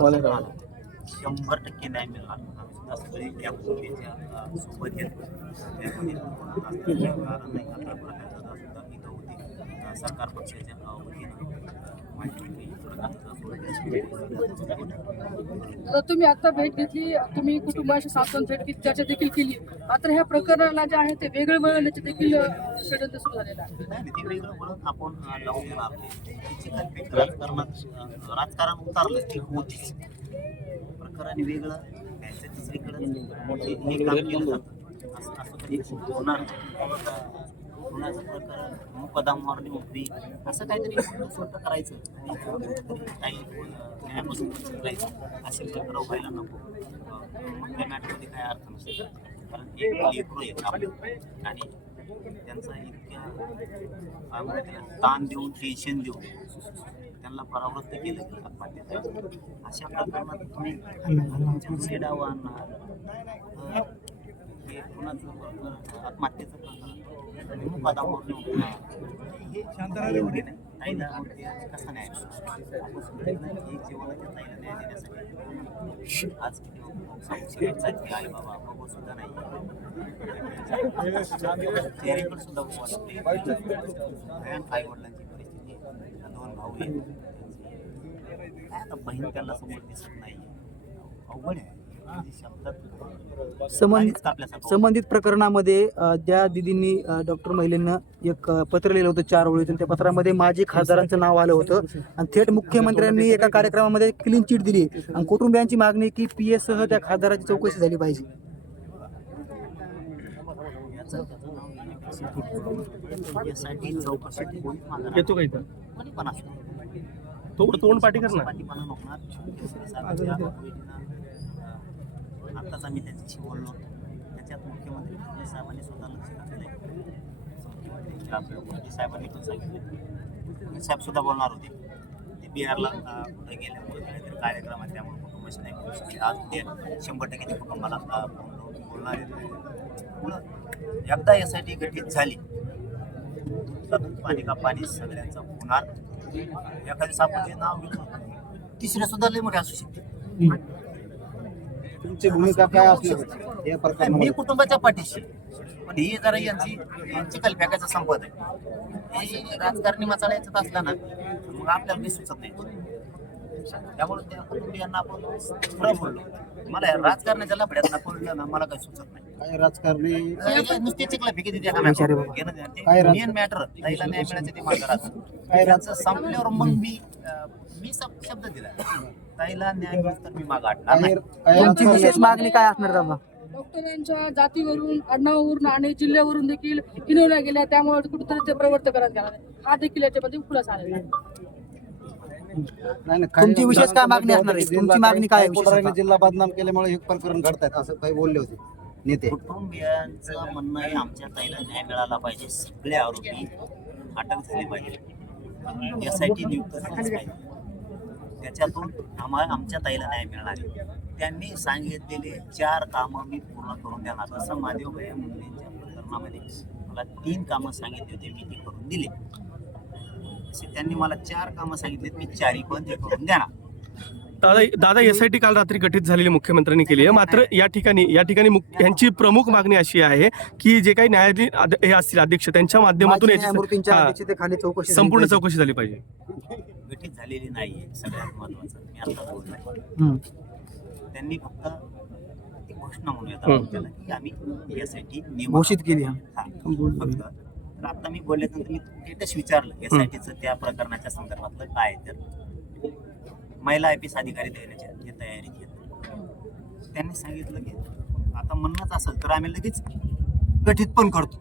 100% न्याय मिळणार. आम्ही सुद्धा सगळे या कुटुंबियांच्या सोबत येतो. त्यामध्ये कारण नाही आता प्रकारचा सुद्धा इथं होते सरकार पक्षाच्या वतीनं माहिती तर तुम्ही आता भेट घेतली, तुम्ही कुटुंबाशी साधून भेट घेतली, चर्चा देखील केली. मात्र ह्या प्रकरणाला जे आहे ते वेगळं वळवण्याचे देखील षडयंत्र सुरू झालेलं आहे. नाही ते वेगळं वळून आपण लावून देणार नाही. तिची काही राजकारण उतारलं ती होतीच. प्रकरण वेगळं घ्यायचं तिसरीकडे हे काम केलं जातं असं कधी होणार नाही. कुणाचं प्रकरण मुकदमावर नोकरी असं काहीतरी स्वतः करायचं आणि काही न्यायापासून शिकायचं असे प्रकार व्हायला नको. मग त्या मॅटरमध्ये काय अर्थ नसेल. कारण एक लेकरू आहे आपलं आणि त्यांचा इतक्या ताण देऊन टेन्शन देऊन त्यांना परावृत्त केलं की आत्महत्या अशा प्रकरणात तुम्ही शेडावं आणणार हे कुणाचं आत्महत्येचं प्रकरण मुकदमावर नेऊन हे योग्य नाही. ताईला कसा न्याय एक जीवनाच्या ताईला न्याय देण्यासाठी आज किती आई बाबा बघू सुद्धा नाही चेहऱ्याकडे सुद्धा वाटते आई वडिलांची परिस्थिती. 2 भाऊ आहेत काय आता बहीण त्याला समोर दिसत नाही. अवघड आहे. संबंधित प्रकरणामध्ये ज्या दिदींनी डॉक्टर महिलेंना एक पत्र लिहिलं होतं 4 ओळीतून, त्या पत्रामध्ये माजी खासदारांचं नाव आलं होतं आणि थेट मुख्यमंत्र्यांनी एका कार्यक्रमामध्ये क्लीन चिट दिली आणि कुटुंबियांची मागणी की PS सह त्या खासदाराची चौकशी झाली पाहिजे. येतो का इथं तोंड पाठी करणार. आत्ताच आम्ही त्यांच्याशी बोललो. त्याच्यात मुख्यमंत्री फडणवीस साहेबांनी स्वतः लक्ष घातलं आहे. मुख्यमंत्री साहेबांनी पण सांगितलं साहेब सुद्धा बोलणार होते. ते बिहारला कुठे गेल्यामुळे काहीतरी कार्यक्रम आहे त्यामुळे कुटुंबाशी नाही बोलू शकले. आज ते 100% ते कुटुंबाला बोलणार आहे. एकदा यासाठी गठीत झाली पाणी का पाणी सगळ्यांचा होणार. एखाद्या सापाचे नाव घेतो तिसऱ्या सुद्धा लय मोठे असू शकते. तुमची भूमिका काय असली? मी कुटुंबाच्या पाठीशी पण ही जरा यांची कल्प्याकाचा संपत आहे. हे राजकारणी मचाळायचं असला ना मग आपल्याला काही सुचत नाही. त्यामुळे त्या कुटुंबियांना आपण खरं बोललो. मला राजकारणाच्या लफड्यात पडलं ना मला काही सुचत नाही. काय राजकारणी नुसते चिकला फेकी देते मेन मॅटर ताईला न्याय मिळायचं ते माझं राजकारण संपल्यावर मग मी शब्द दिला ताईला न्याय मिळाला तर मी मागं हटणार नाही. तुमची विशेष मागणी काय असणार दादा? डॉक्टरांच्या जातीवरून, आडनावावरून आणि जिल्ह्यावरून देखील हिनवल्या गेल्या, त्यामुळे कुठेतरी ते प्रवर्तन करण्यात आला. हा देखील याच्यामध्ये खुलासा आलेला आहे. तुमची विशेष काय मागणी असणार आहे? तुमची मागणी काय आहे? जिल्हा बदनाम केल्यामुळे हे प्रकरण घडतायत असं काही बोलले होते नेते. कुटुंबियांचं म्हणणं आहे आमच्या ताईला न्याय मिळाला पाहिजे. सगळे आरोपी अटक झाले पाहिजे. यासाठी नियुक्त झाले पाहिजे. त्याच्यातून आमच्या ताईला न्याय मिळणार आहे. त्यांनी सांगितलेले 4 कामं मी पूर्ण करून देणार. जसं महादेव भैया मुंडेंच्या प्रकरणामध्ये मला 3 कामं सांगितली होती मी ती करून दिली. असे त्यांनी मला 4 कामं सांगितलीत मी 4ही पण ते करून देणार. दादा SIT काल रात्री गठीत झालेली मुख्यमंत्र्यांनी केली आहे. मात्र या ठिकाणी यांची प्रमुख मागणी अशी आहे की जे काही न्यायाधीश हे असतील अध्यक्ष त्यांच्या माध्यमातून याची संपूर्ण चौकशी झाली पाहिजे. गठीत झालेली नाहीये सगळ्यात महत्वाचं. मी आता बोलतोय त्यांनी फक्त एक घोषणा म्हणूयात की आम्ही SIT घोषित केली. फक्त तर आता मी बोलल्यानंतर मी स्टेटस विचारलं SITचं त्या प्रकरणाच्या संदर्भातलं काय. तर महिला IPS अधिकारी देण्याची तयारी केली. त्यांनी सांगितलं की आता म्हणणंच असेल तर आम्ही लगेच गठीत पण करतो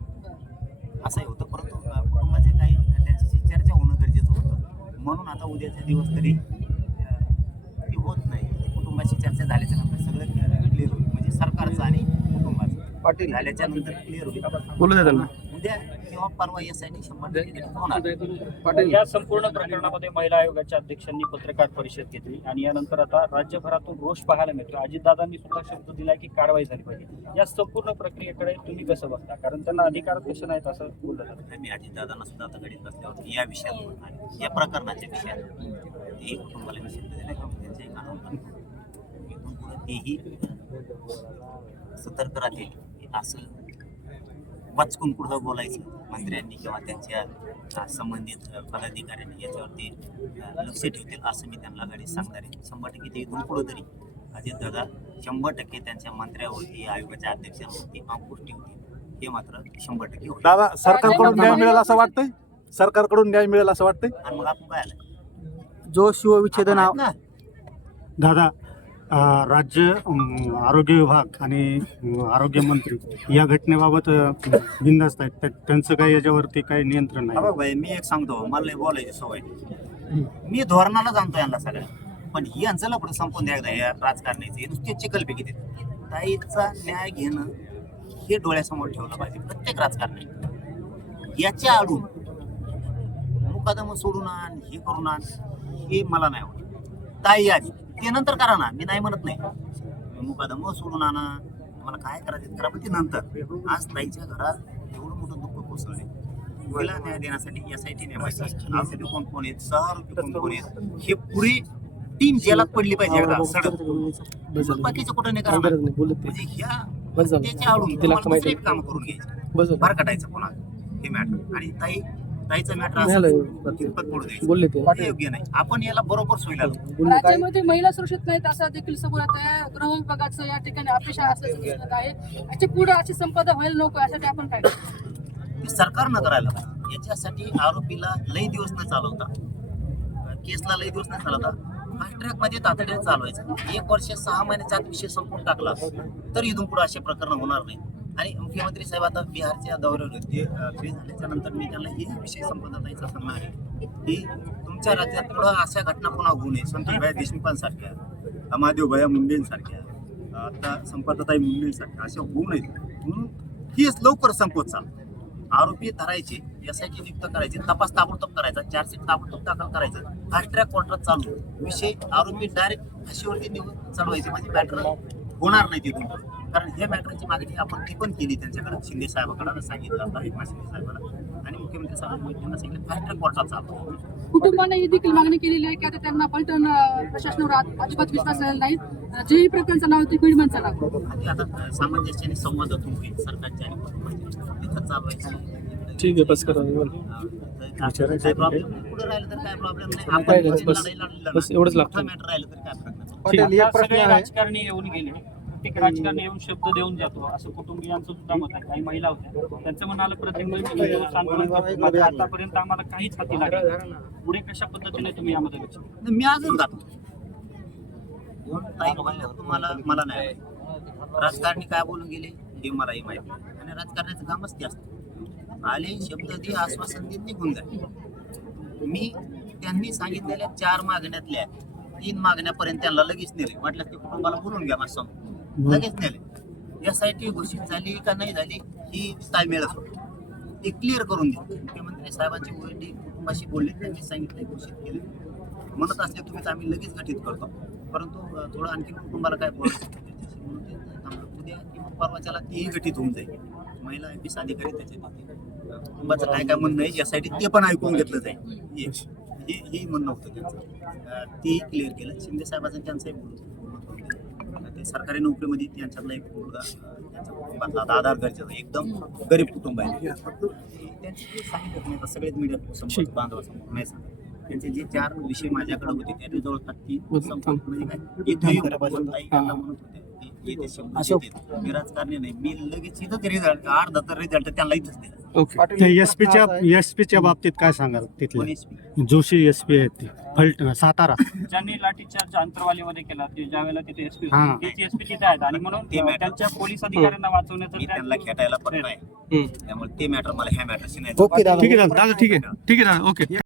असंही होतं. परंतु कुटुंबाचे काही त्यांच्याशी चर्चा होणं गरजेचं होतं. म्हणून आता उद्याचे दिवस तरी ते होत नाही. कुटुंबाशी चर्चा झाल्याच्या नंतर सगळं क्लिअर होईल. म्हणजे सरकारचं आणि कुटुंबाचं झाल्याच्या नंतर क्लिअर होईल. बोलू द्या त्यांना. उद्या किंवा परवा SIT 100% होणार. या संपूर्ण प्रकरणामध्ये महिला आयोगाच्या अध्यक्षांनी पत्रकार परिषद घेतली आणि यानंतर आता राज्यभरातून रोष पाहायला मिळतो. अजितदादांनी सुद्धा शब्द दिलाय की कारवाई झाली पाहिजे. या संपूर्ण प्रक्रियेकडे तुम्ही कसं बघता? कारण त्यांना अधिकार कसे नाहीत असं बोललं जातं. मी अजितदादांना सुद्धा आता घडीत बसल्यावर या विषयात या प्रकरणाच्या विषयात कुटुंबाला मी शब्द दिला त्यांच्या नव्हता. इथून पुढे तेही सतर्क राहतील असं वाचकून पुढं बोलायचं मंत्र्यांनी किंवा त्यांच्या संबंधित पदाधिकाऱ्यांनी याच्यावरती लक्ष ठेवतील असं मी त्यांना गाडी सांगणार आहे. 100% ते इथून पुढं तरी अजितदादा 100% त्यांच्या मंत्र्यावरती आयोगाच्या अध्यक्षांवरती अंकुश ठेवतील. हे मात्र 100% होईल. दादा सरकारकडून न्याय मिळेल असं वाटतंय? सरकारकडून न्याय मिळेल असं वाटतंय? आणि मग आपण काय आलं जो शिवविच्छेदन आपण आहेत ना, दादा राज्य आरोग्य विभाग आणि आरोग्यमंत्री या घटनेबाबत बिनधास्त आहेत. त्यांचं काही याच्यावरती काही नियंत्रण हा नाही. बघ भाई, मी एक सांगतो, मला लय बोलायची सवय. मी धोरणाला जाणतो यांना सगळ्या, पण ही यांचं लपडं संपून द्या एकदा या राजकारणाचे. हे नुसते चिकलपैकी देतात. ताईचा न्याय घेणं हे डोळ्यासमोर ठेवलं पाहिजे प्रत्येक राजकारणी. याच्या आडून मुकादम सोडून आण, हे करून आण, हे मला नाही आवडत. ताई आधी ते नंतर करा ना, मी नाही म्हणत नाही. मुकादम सोडून आणा, मला काय करायचं करा, पण ते नंतर. आज ताईच्या घरात एवढं मोठं दुःख कोसळले. तिला न्याय देण्यासाठी SIT नेमायचं. आरोपी कोण कोण आहेत, 6 आरोपी कोण कोण आहेत, हे पुरी टीम जेलात पडली पाहिजे एकदा सडक. बाकीचं कुठं नाही करा म्हणजे ह्या त्याच्या आडून काम करून घ्यायचं, भरकटायचं पुन्हा हे मॅटर. आणि ताईचं मॅटर असं कितपत पडू द्यायचं हे योग्य नाही. आपण याला बरोबर सोयीला लावू. राज्यामध्ये महिला सुरक्षित नाहीत असं देखील समोर येत आहे. गृह विभागाचं या ठिकाणी अपेक्षा असल्याचं दिसत आहे. याची पुढे अशी संपदा व्हायला नको यासाठी आपण काय करतो? ते सरकारनं करायला पाहिजे. याच्यासाठी आरोपीला लई दिवस न चालवता, केसला लई दिवस न चालवता फास्ट ट्रॅक मध्ये तातडीने चालवायचं. 1 वर्ष 6 महिन्याचा विषय संपून टाकला तर इथून पुढे असे प्रकरण होणार नाही. आणि मुख्यमंत्री साहेब आता बिहारच्या दौऱ्यावर होते. फ्री झाल्याच्या नंतर मी त्यांना हे विषय संपदाचा सांगणार आहे की तुमच्या राज्यात पुढं अशा घटना पुन्हा होऊ नये. संतोषभाई देशमुखांसारख्या, महादेवभाई मुंडेंसारख्या, आता संपदाताई मुंडेंसारख्या अशा होऊ नयेत म्हणून केस लवकर संपवत चाल. आरोपी धरायचे, SIT नियुक्त करायचे, तपास ताबडतोब करायचा, चार्जशीट ताबडतोब दाखल करायचं, फास्ट ट्रॅक कोर्टात चालू विषय. आरोपी डायरेक्ट फाशीवरती नेऊन चढवायचे म्हणजे मॅटर होणार नाही तिथून. कारण हे मॅटरची मागणी आपण ती पण केली त्यांच्याकडे, शिंदे साहेबांकडे सांगितलं होतं, एकनाथ शिंदे साहेबांना आणि मुख्यमंत्री साहेबांनी त्यांना सांगितलं फास्ट ट्रॅक कोर्टात चालू. कुटुंबाने ही देखील मागणी केलेली आहे की आता त्यांना पलटण प्रशासनावर अजिबात विश्वास राहिला नाही. जेही प्रकरणचं नाव ते बीडमनचं नाव. आणि आता सामंजस्याने संवादातून होईल सरकारच्या आणि कुटुंबाच्या तिथं चालवायचं. ठीक आहे, बस करा. काय प्रॉब्लेम पुढे राहिलं तर काय प्रॉब्लेम नाही. आपण काय लढाई बस लढलं बस ना, एवढंच लागतं. मोठं मॅटर राहिलं तर काय प्रॉब्लेम नाही. पटेल एक आता प्रश्न सगळे आहे. राजकारणी येऊन गेले. प्रत्येक राजकारणी येऊन शब्द देऊन जातो असं कुटुंबियांचं सुद्धा मत आहे. काही महिला होत्या, त्यांचं म्हणालं प्रत्येक महिला सांत्वन करतो. मात्र आतापर्यंत आम्हाला काहीच हाती लागलं. पुढे कशा पद्धतीने तुम्ही यामध्ये लक्ष द्या? मी अजून जातो. कोण ताई म्हणलं तुम्हाला मला नाही माहिती. राजकारणी काय बोलून गेले हे मलाही माहिती नाही. आणि राजकारणाचं कामच ते असतं. आले शब्द दे, आश्वासन दे, निघून जाते. मी त्यांनी सांगितलेल्या 4 मागण्यातल्या 3 मागण्यापर्यंत त्यांना लगेच नेले. वाटलं ते कुटुंबाला बोलून घ्या माझं लगेच नेले. SIT घोषित झाली का नाही झाली ही ताळमेळच होती. ते क्लिअर करून दिली. मुख्यमंत्री साहेबांची ओळखी कुटुंबाशी बोलले, त्यांनी सांगितले, घोषित केले. म्हणत असले तुम्ही आम्ही लगेच गठीत करतो, परंतु थोडं आणखी कुटुंबाला काय बोलायचं त्याच्याशी म्हणून ते थांबलं. उद्या किंवा परवाच्याला तेही गठीत होऊन जाईल. महिला IPS अधिकारी त्याच्यात कुटुंबाचं काय काय म्हणणं आहे यासाठी ते पण ऐकून घेतलं जाईल. हे म्हणणं होतं त्यांचं. ते क्लिअर केलं. शिंदे साहेबांचं त्यांचंही बोलून ते सरकारी नोकरीमध्ये त्यांच्यातला एक मुलगा, त्यांच्या कुटुंबातला आधार गरजेचा एकदम गरीब कुटुंब आहे. त्यांचे जे सांगितलं नाही, सगळेच मीडिया समोर बांधवासमोर नाही सांगत. त्यांचे जे 4 विषय माझ्याकडे होते त्याचे जवळपास 3 संपूर्ण म्हणजे काय इथंही म्हणत होते येते शब्द येते. मी राजकारणी नाही, मी लगेच इथंच रिझल्ट 8-10 रिझल्ट त्यांना इथंच दिला. एसपीच्या बाबतीत काय सांगाल? कोण तिथले SP? जोशी SP आहेत ते सातारा. ज्यांनी लाठीचार्ज अंतरवालीमध्ये केला ते ज्या वेळेला तिथे एसपी हां. एसपी तिथे आहेत आणि म्हणून ते मॅटर. त्यांच्या पोलीस अधिकाऱ्यांना वाचवण्याचं मी त्यांना खेटायला पण नाही. त्यामुळे ते मॅटर मला ह्या मॅटरशी नाही. ओके दादा. ठीक आहे दादा, ठीक आहे, ठीक आहे दादा, ओके.